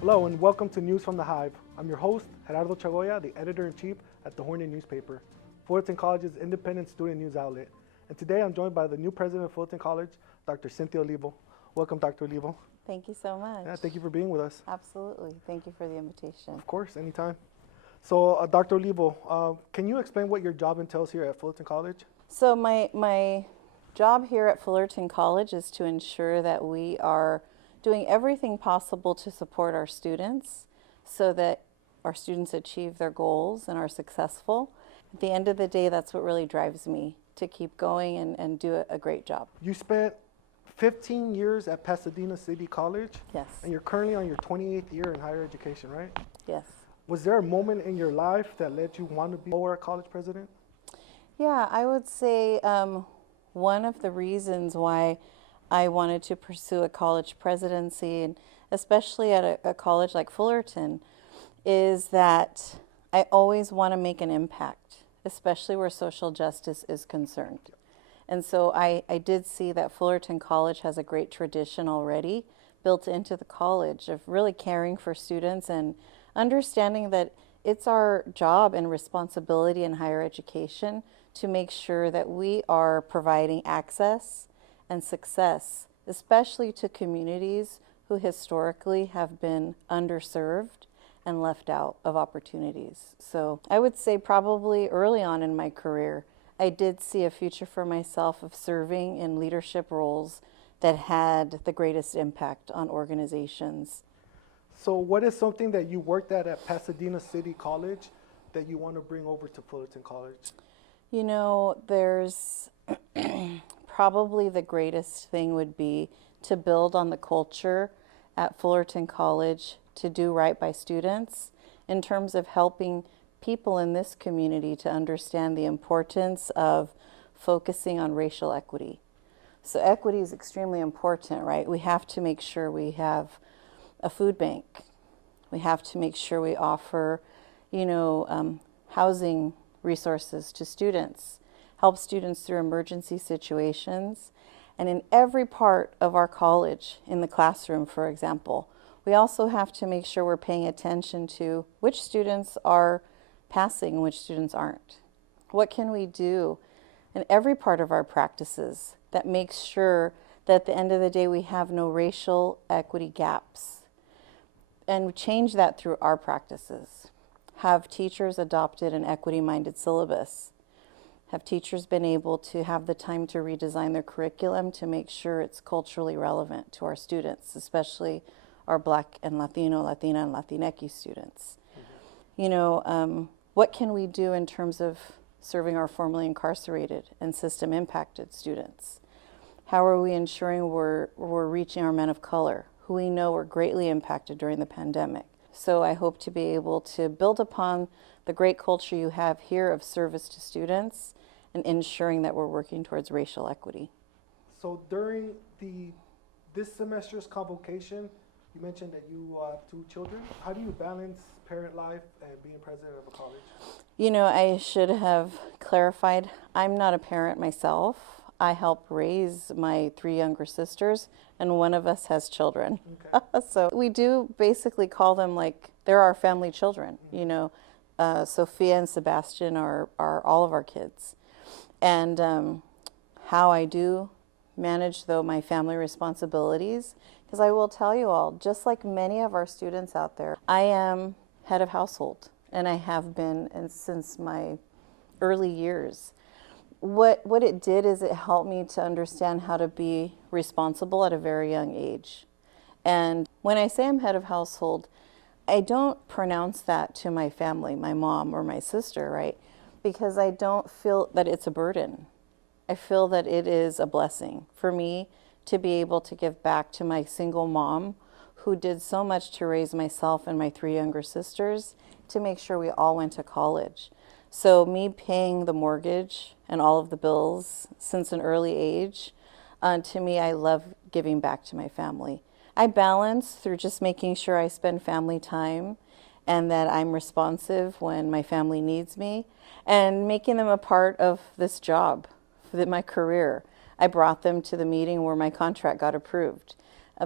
Hello and welcome to News from the Hive. I'm your host, Gerardo Chagoya, the editor-in-chief at the Hornet newspaper, Fullerton College's independent student news outlet. And today I'm joined by the new president of Fullerton College, Dr. Cynthia Olivo. Welcome, Dr. Olivo. Thank you so much. Yeah, thank you for being with us. Absolutely. Thank you for the invitation. Of course, anytime. So, Dr. Olivo, can you explain what your job entails here at Fullerton College? So my job here at Fullerton College is to ensure that we are doing everything possible to support our students so that our students achieve their goals and are successful. At the end of the day, that's what really drives me to keep going and do a great job. You spent 15 years at Pasadena City College. Yes. And you're currently on your 28th year in higher education, right? Yes. Was there a moment in your life that led you want to be a college president? Yeah, I would say one of the reasons why I wanted to pursue a college presidency, and especially at a college like Fullerton, is that I always want to make an impact, especially where social justice is concerned. And so I did see that Fullerton College has a great tradition already built into the college of really caring for students and understanding that it's our job and responsibility in higher education to make sure that we are providing access and success, especially to communities who historically have been underserved and left out of opportunities. So I would say probably early on in my career, I did see a future for myself of serving in leadership roles that had the greatest impact on organizations. So what is something that you worked at Pasadena City College that you want to bring over to Fullerton College? You know, there's probably the greatest thing would be to build on the culture at Fullerton College to do right by students in terms of helping people in this community to understand the importance of focusing on racial equity. So equity is extremely important, right? We have to make sure we have a food bank. We have to make sure we offer, housing resources to students, help students through emergency situations. And in every part of our college, in the classroom, for example, we also have to make sure we're paying attention to which students are passing and which students aren't. What can we do in every part of our practices that makes sure that at the end of the day we have no racial equity gaps? And change that through our practices. Have teachers adopted an equity-minded syllabus? Have teachers been able to have the time to redesign their curriculum to make sure it's culturally relevant to our students, especially our Black and Latino, Latina, and Latinx students? What can we do in terms of serving our formerly incarcerated and system-impacted students? How are we ensuring we're reaching our men of color, who we know were greatly impacted during the pandemic? So I hope to be able to build upon the great culture you have here of service to students and ensuring that we're working towards racial equity. So during this semester's convocation, you mentioned that you have 2 children. How do you balance parent life and being president of a college? I should have clarified, I'm not a parent myself. I help raise my 3 younger sisters, and one of us has children. Okay. So we do basically call them like they're our family children. Mm-hmm. Sophia and Sebastian are all of our kids. And how I do manage, though, my family responsibilities, because I will tell you all, just like many of our students out there, I am head of household, and I have been since my early years. What it did is it helped me to understand how to be responsible at a very young age. And when I say I'm head of household, I don't pronounce that to my family, my mom or my sister, right? Because I don't feel that it's a burden. I feel that it is a blessing for me to be able to give back to my single mom who did so much to raise myself and my 3 younger sisters to make sure we all went to college. So me paying the mortgage and all of the bills since an early age, to me, I love giving back to my family. I balance through just making sure I spend family time and that I'm responsive when my family needs me and making them a part of this job, my career. I brought them to the meeting where my contract got approved.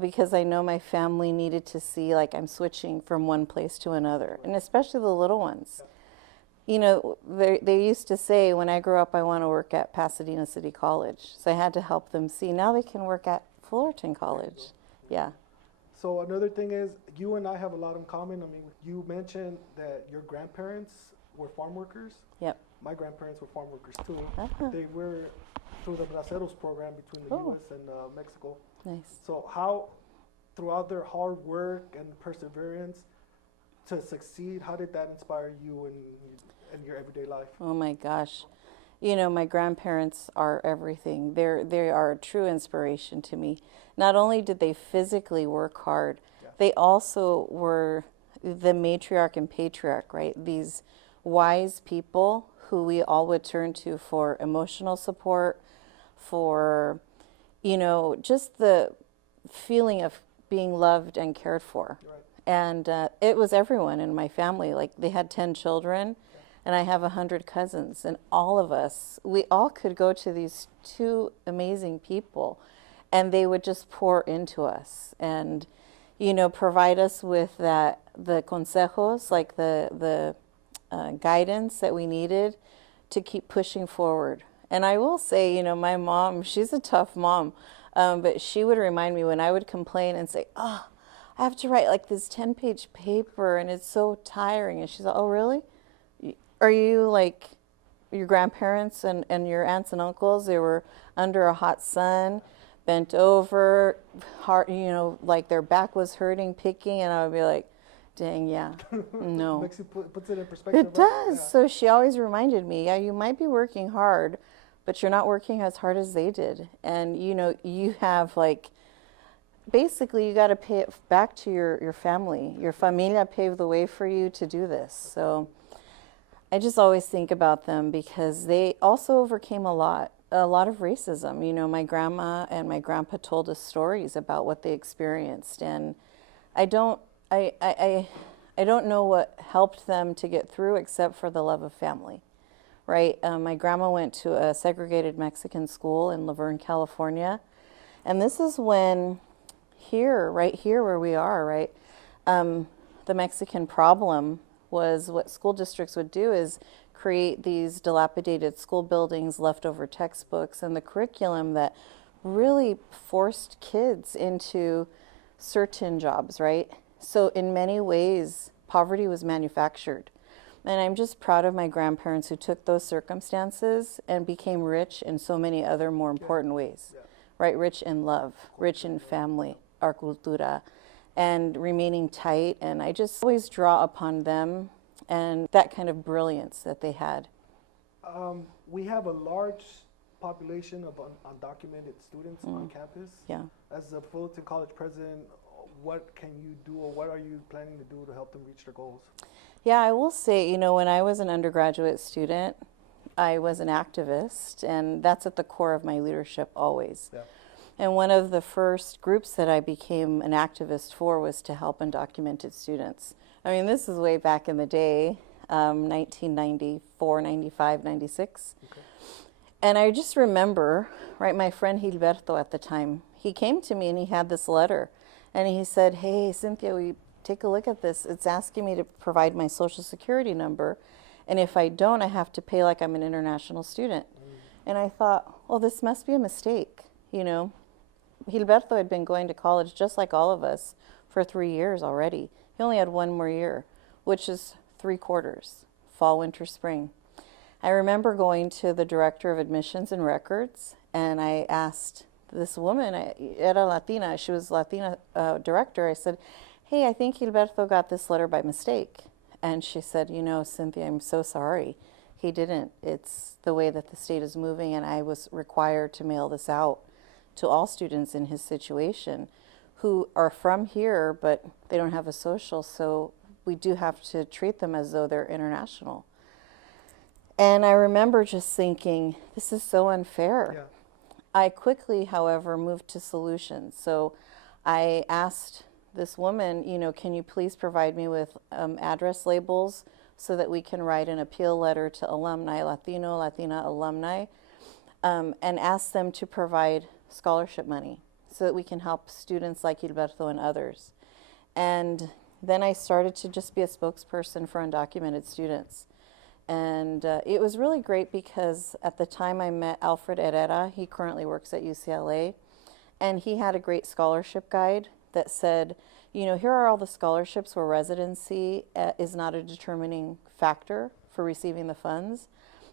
because I know my family needed to see like I'm switching from one place to another, and especially the little ones. You know, they used to say, when I grew up, I want to work at Pasadena City College. So I had to help them see. Now they can work at Fullerton College. Yeah. So another thing is, you and I have a lot in common. I mean, you mentioned that your grandparents were farm workers. Yep. My grandparents were farm workers too. Uh-huh. They were through the Braceros program between the Oh. U.S. and Mexico. Nice. So how, throughout their hard work and perseverance to succeed, how did that inspire you in your everyday life? Oh my gosh. You know, my grandparents are everything. They are a true inspiration to me. Not only did they physically work hard, they also were the matriarch and patriarch, right? These wise people who we all would turn to for emotional support, for, you know, just the feeling of being loved and cared for. Right. And it was everyone in my family. Like, they had 10 children, and I have 100 cousins, and all of us, we all could go to these two amazing people, and they would just pour into us and, you know, provide us with the consejos, like the guidance that we needed to keep pushing forward. And I will say, you know, my mom, she's a tough mom, but she would remind me when I would complain and say, oh, I have to write like this 10-page paper and it's so tiring. And she's like, oh, really? Are you like your grandparents and your aunts and uncles? They were under a hot sun, bent over, hard, you know, like their back was hurting, picking, and I would be like, dang, yeah, no. Makes you puts it in perspective. It right? does. Yeah. So she always reminded me, yeah, you might be working hard, but you're not working as hard as they did. And, you know, you have like, basically you got to pay it back to your family. Your familia paved the way for you to do this. So I just always think about them because they also overcame a lot of racism. You know, my grandma and my grandpa told us stories about what they experienced, and I don't know what helped them to get through except for the love of family, right? My grandma went to a segregated Mexican school in Laverne, California, and this is when right here where we are, right, the Mexican problem was what school districts would do is create these dilapidated school buildings, leftover textbooks, and the curriculum that really forced kids into certain jobs, right? So in many ways, poverty was manufactured. And I'm just proud of my grandparents who took those circumstances and became rich in so many other more important ways, right? Rich in love, rich in family, our cultura, and remaining tight. And I just always draw upon them and that kind of brilliance that they had. We have a large population of undocumented students on campus. Yeah. As the Fullerton College president, what can you do, or what are you planning to do to help them reach their goals? Yeah, I will say, you know, when I was an undergraduate student, I was an activist, and that's at the core of my leadership always. Yeah. And one of the first groups that I became an activist for was to help undocumented students. I mean, this is way back in the day, 1994, 95, 96. Okay. And I just remember, right, my friend Gilberto at the time, he came to me and he had this letter. And he said, hey, Cynthia, will you take a look at this? It's asking me to provide my social security number. And if I don't, I have to pay like I'm an international student. And I thought, well, this must be a mistake, you know. Gilberto had been going to college just like all of us for 3 years already. He only had 1 more year, which is 3 quarters, fall, winter, spring. I remember going to the director of admissions and records, and I asked this woman, era Latina, she was Latina director, I said, hey, I think Gilberto got this letter by mistake. And she said, you know, Cynthia, I'm so sorry. He didn't. It's the way that the state is moving, and I was required to mail this out to all students in his situation who are from here, but they don't have a social, so we do have to treat them as though they're international. And I remember just thinking, this is so unfair. Yeah. I quickly, however, moved to solutions. So I asked this woman, you know, can you please provide me with address labels so that we can write an appeal letter to alumni, Latino, Latina alumni, and ask them to provide scholarship money. so that we can help students like Gilberto and others. And then I started to just be a spokesperson for undocumented students. And it was really great because at the time I met Alfred Herrera. He currently works at UCLA, and he had a great scholarship guide that said, you know, here are all the scholarships where residency is not a determining factor for receiving the funds.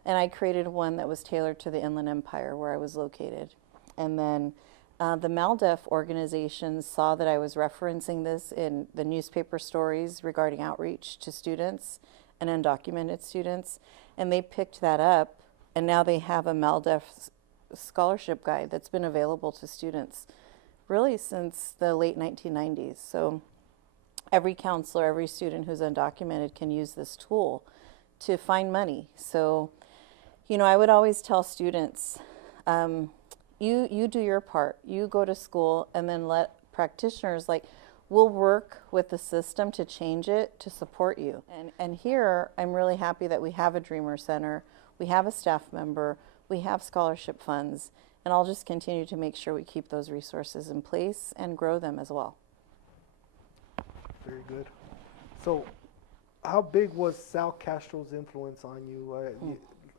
And I created one that was tailored to the Inland Empire where I was located. And then the MALDEF organization saw that I was referencing this in the newspaper stories regarding outreach to students and undocumented students, and they picked that up, and now they have a MALDEF scholarship guide that's been available to students really since the late 1990s. So every counselor, every student who's undocumented can use this tool to find money. So, you know, I would always tell students, you do your part. You go to school, and then let practitioners, like, we'll work with the system to change it, to support you. And here, I'm really happy that we have a Dreamer Center, we have a staff member, we have scholarship funds, and I'll just continue to make sure we keep those resources in place and grow them as well. Very good. So, how big was Sal Castro's influence on you?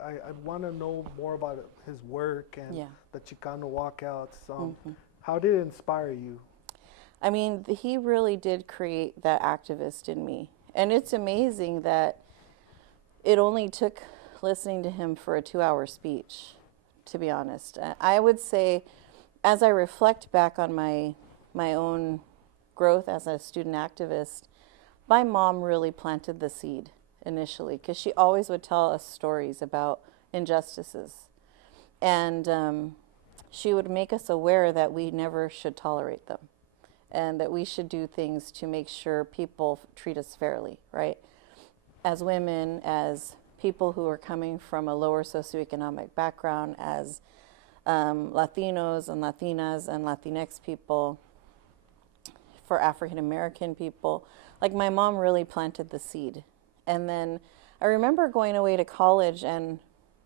I want to know more about his work and the Chicano walkouts. How did it inspire you? I mean, he really did create that activist in me. And it's amazing that it only took listening to him for a 2-hour speech, to be honest. I would say, as I reflect back on my own growth as a student activist, my mom really planted the seed initially, because she always would tell us stories about injustices. And she would make us aware that we never should tolerate them, and that we should do things to make sure people treat us fairly, right? As women, as people who are coming from a lower socioeconomic background, as Latinos and Latinas and Latinx people, for African American people. Like, my mom really planted the seed. And then I remember going away to college, and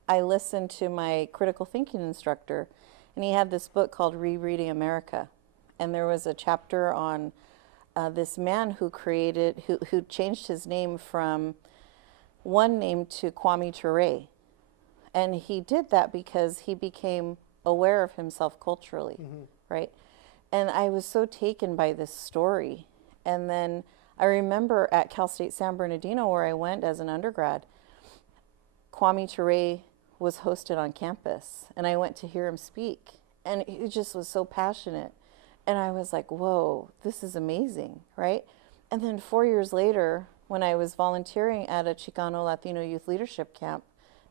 I listened to my critical thinking instructor, and he had this book called Rereading America. And there was a chapter on this man who changed his name from one name to Kwame Ture. And he did that because he became aware of himself culturally, right? And I was so taken by this story. And then I remember at Cal State San Bernardino, where I went as an undergrad, Kwame Ture was hosted on campus, and I went to hear him speak. And he just was so passionate. And I was like, whoa, this is amazing, right? And then 4 years later, when I was volunteering at a Chicano Latino youth leadership camp,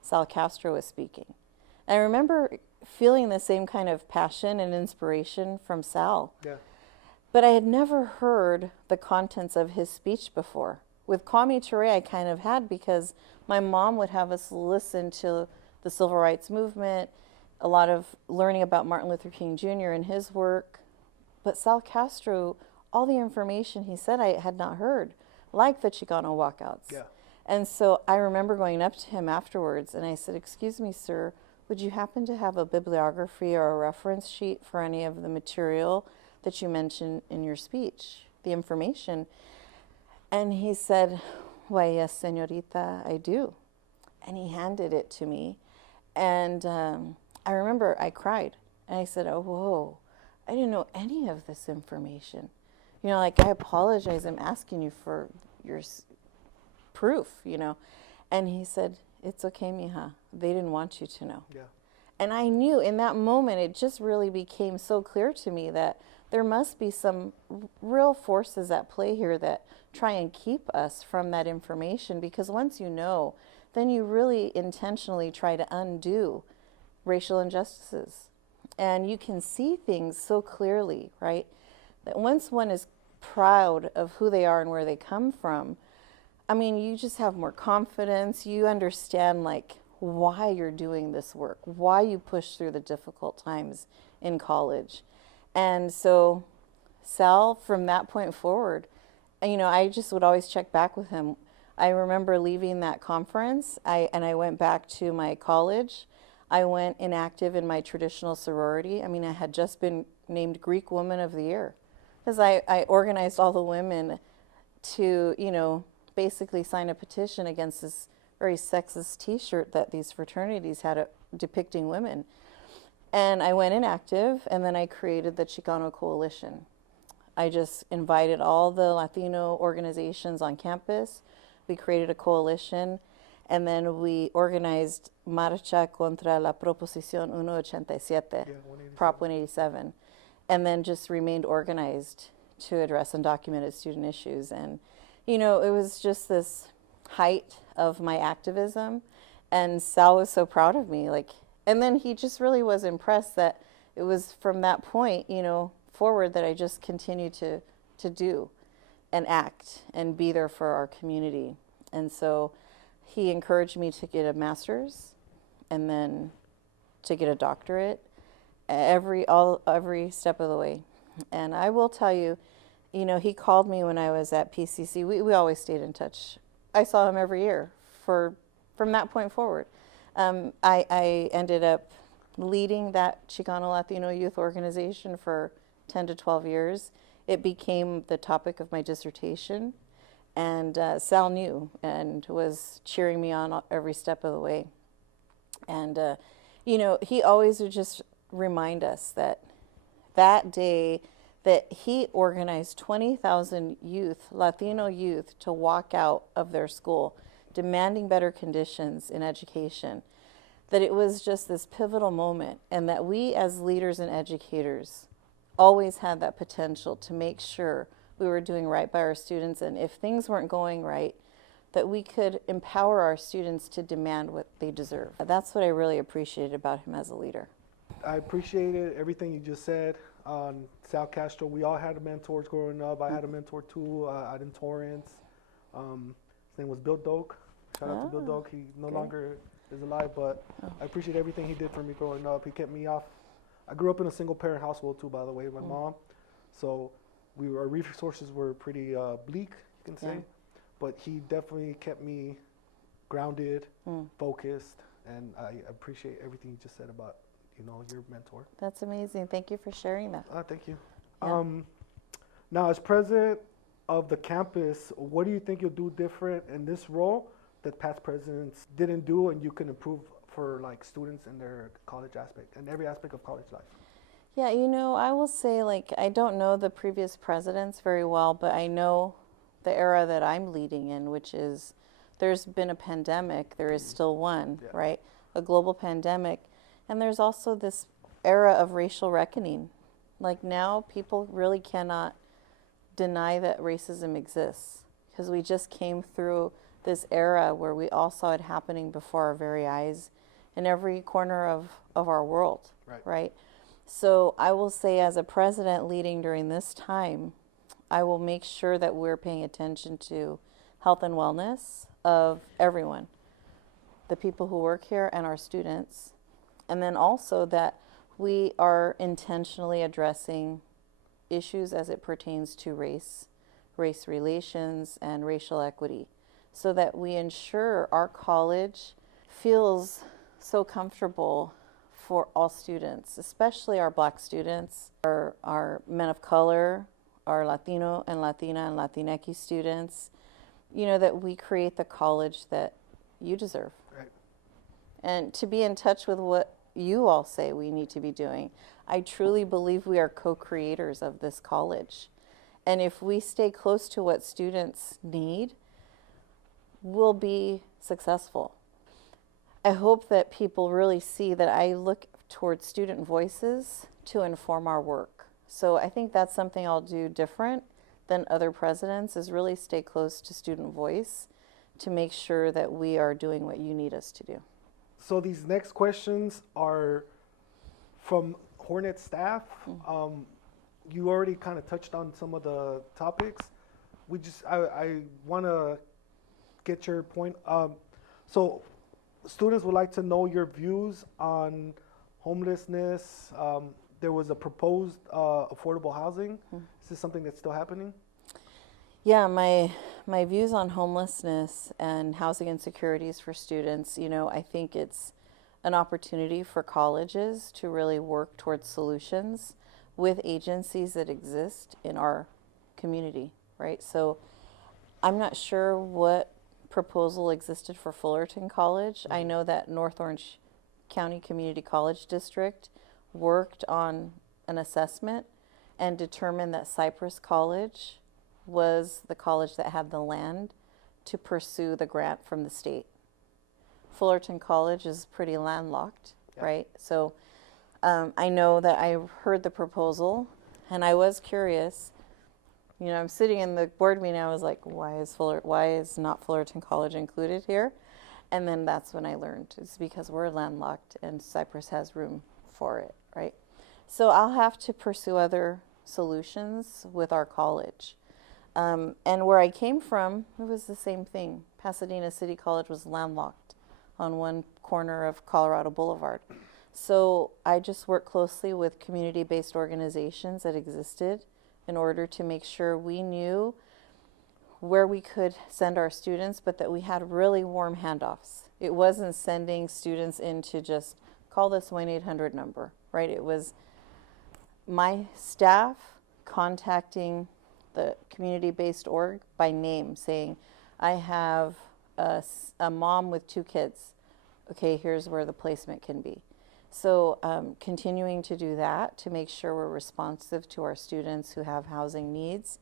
Sal Castro was speaking. And I remember feeling the same kind of passion and inspiration from Sal. Yeah. But I had never heard the contents of his speech before. With Kwame Ture, I kind of had, because my mom would have us listen to the civil rights movement, a lot of learning about Martin Luther King Jr. and his work. But Sal Castro, all the information he said I had not heard, like the Chicano walkouts. Yeah. And so I remember going up to him afterwards, and I said, "Excuse me, sir, would you happen to have a bibliography or a reference sheet for any of the material that you mentioned in your speech, the information?" And he said, "Why, yes, señorita, I do." And he handed it to me. And I remember I cried. And I said, "Oh, whoa, I didn't know any of this information. You know, like, I apologize, I'm asking you for your proof, you know." And he said, "It's okay, mija. They didn't want you to know." Yeah. And I knew in that moment, it just really became so clear to me that there must be some real forces at play here that try and keep us from that information, because once you know, then you really intentionally try to undo racial injustices. And you can see things so clearly, right? That once one is proud of who they are and where they come from, I mean, you just have more confidence. You understand, like, why you're doing this work, why you push through the difficult times in college. And so Sal, from that point forward, you know, I just would always check back with him. I remember leaving that conference, and I went back to my college. I went inactive in my traditional sorority. I mean, I had just been named Greek Woman of the Year because I organized all the women to, basically sign a petition against this very sexist T-shirt that these fraternities had depicting women. And I went inactive, and then I created the Chicano Coalition. I just invited all the Latino organizations on campus. We created a coalition, and then we organized Marcha contra la Proposición 187, Prop 187, and then just remained organized to address undocumented student issues. And, it was just this height of my activism, and Sal was so proud of me. And then he just really was impressed that it was from that point, forward that I just continued to do and act and be there for our community. And so he encouraged me to get a master's and then to get a doctorate every step of the way. And I will tell you, he called me when I was at PCC. We always stayed in touch. I saw him every year from that point forward. I ended up leading that Chicano Latino youth organization for 10 to 12 years. It became the topic of my dissertation, and Sal knew and was cheering me on every step of the way. And, he always would just remind us that day that he organized 20,000 youth, Latino youth, to walk out of their school demanding better conditions in education, that it was just this pivotal moment, and that we as leaders and educators always had that potential to make sure we were doing right by our students, and if things weren't going right, that we could empower our students to demand what they deserve. That's what I really appreciated about him as a leader. I appreciated everything you just said on Sal Castro. We all had mentors growing up. I had a mentor too out in Torrance. His name was Bill Doak. Shout out to Bill Doak. He no longer is alive, but I appreciate everything he did for me growing up. He kept me off. I grew up in a single parent household too, by the way, my mom. So our resources were pretty bleak, you can say. But he definitely kept me grounded, focused, and I appreciate everything you just said about your mentor. That's amazing. Thank you for sharing that. Thank you. Yeah. Now, as president of the campus, what do you think you'll do different in this role that past presidents didn't do, and you can improve for students in their college aspect and every aspect of college life? Yeah, I will say I don't know the previous presidents very well, but I know the era that I'm leading in, which is there's been a pandemic, there is still one, right? A global pandemic. And there's also this era of racial reckoning. Now people really cannot deny that racism exists, because we just came through this era where we all saw it happening before our very eyes in every corner of our world, right? So I will say, as a president leading during this time, I will make sure that we're paying attention to health and wellness of everyone, the people who work here and our students. And then also that we are intentionally addressing issues as it pertains to race relations, and racial equity, so that we ensure our college feels so comfortable for all students, especially our Black students, our men of color, our Latino and Latina and Latinx students, that we create the college that you deserve. Right. And to be in touch with what you all say we need to be doing. I truly believe we are co-creators of this college. And if we stay close to what students need, we'll be successful. I hope that people really see that I look towards student voices to inform our work. So I think that's something I'll do different than other presidents, is really stay close to student voice to make sure that we are doing what you need us to do. So these next questions are from Hornet staff. You already kind of touched on some of the topics. I want to get your point. So students would like to know your views on homelessness. There was a proposed affordable housing. Is this something that's still happening? Yeah, my views on homelessness and housing insecurities for students, I think it's an opportunity for colleges to really work towards solutions with agencies that exist in our community, right? So I'm not sure what proposal existed for Fullerton College. I know that North Orange County Community College District worked on an assessment and determined that Cypress College was the college that had the land to pursue the grant from the state. Fullerton College is pretty landlocked, right? So I know that I heard the proposal and I was curious. You know, I'm sitting in the board meeting, I was like, why is not Fullerton College included here? And then that's when I learned it's because we're landlocked and Cypress has room for it, right? So I'll have to pursue other solutions with our college. And where I came from, it was the same thing. Pasadena City College was landlocked on one corner of Colorado Boulevard. So I just worked closely with community-based organizations that existed in order to make sure we knew where we could send our students, but that we had really warm handoffs. It wasn't sending students in to just call this 1-800 number, right? It was my staff contacting the community-based org by name saying, I have a mom with 2 kids. Okay, here's where the placement can be. So continuing to do that to make sure we're responsive to our students who have housing needs.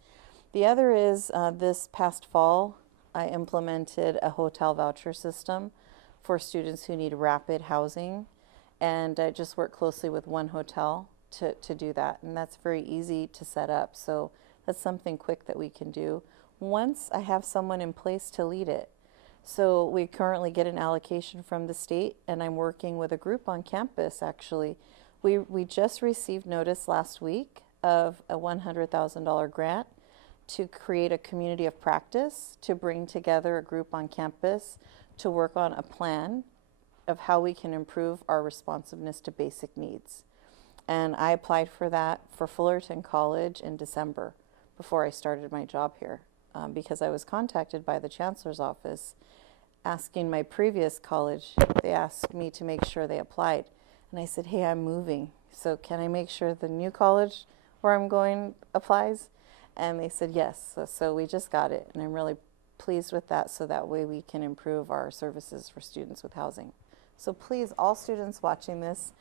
The other is this past fall, I implemented a hotel voucher system for students who need rapid housing. And I just worked closely with one hotel to do that. And that's very easy to set up. So that's something quick that we can do once I have someone in place to lead it. So we currently get an allocation from the state, and I'm working with a group on campus, actually. We just received notice last week of a $100,000 grant to create a community of practice, to bring together a group on campus to work on a plan of how we can improve our responsiveness to basic needs. And I applied for that for Fullerton College in December before I started my job here, because I was contacted by the chancellor's office asking my previous college. They asked me to make sure they applied. And I said, hey, I'm moving. So can I make sure the new college where I'm going applies? And they said yes. So we just got it. And I'm really pleased with that, so that way we can improve our services for students with housing. So please, all students watching this,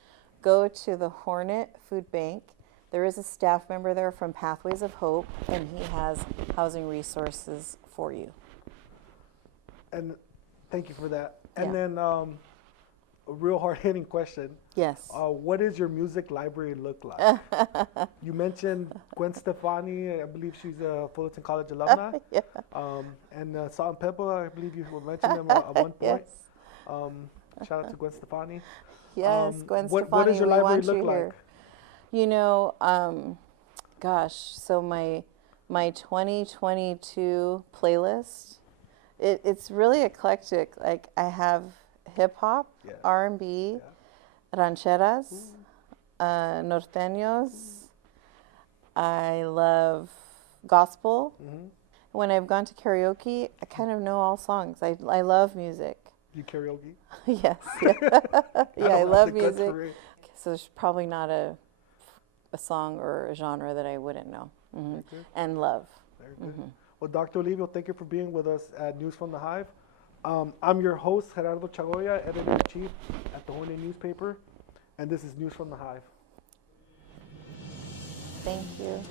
go to the Hornet Food Bank. There is a staff member there from Pathways of Hope, and he has housing resources for you. And thank you for that. And Yeah. then a real hard-hitting question. Yes. What does your music library look like? You mentioned Gwen Stefani. I believe she's a Fullerton College alumni. Yeah. And Salt and Pepper, I believe you mentioned them at one point. Yes. Shout out to Gwen Stefani. Yes, Gwen Stefani, What does your we library want look you like? here. You know, gosh, so my 2022 playlist, it's really eclectic. Like I have hip hop, Yeah. R&B, rancheras, norteños. I love gospel. Mm-hmm. When I've gone to karaoke, I kind of know all songs. I love music. You karaoke? Yes. Yeah, I love music. It. So there's probably not a song or a genre that I wouldn't know. Mm-hmm. And love. Very good. Well, Dr. Olivio, thank you for being with us at News from the Hive. I'm your host, Gerardo Chagoya, Editor-in-Chief at the Hornet Newspaper, and this is News from the Hive. Thank you.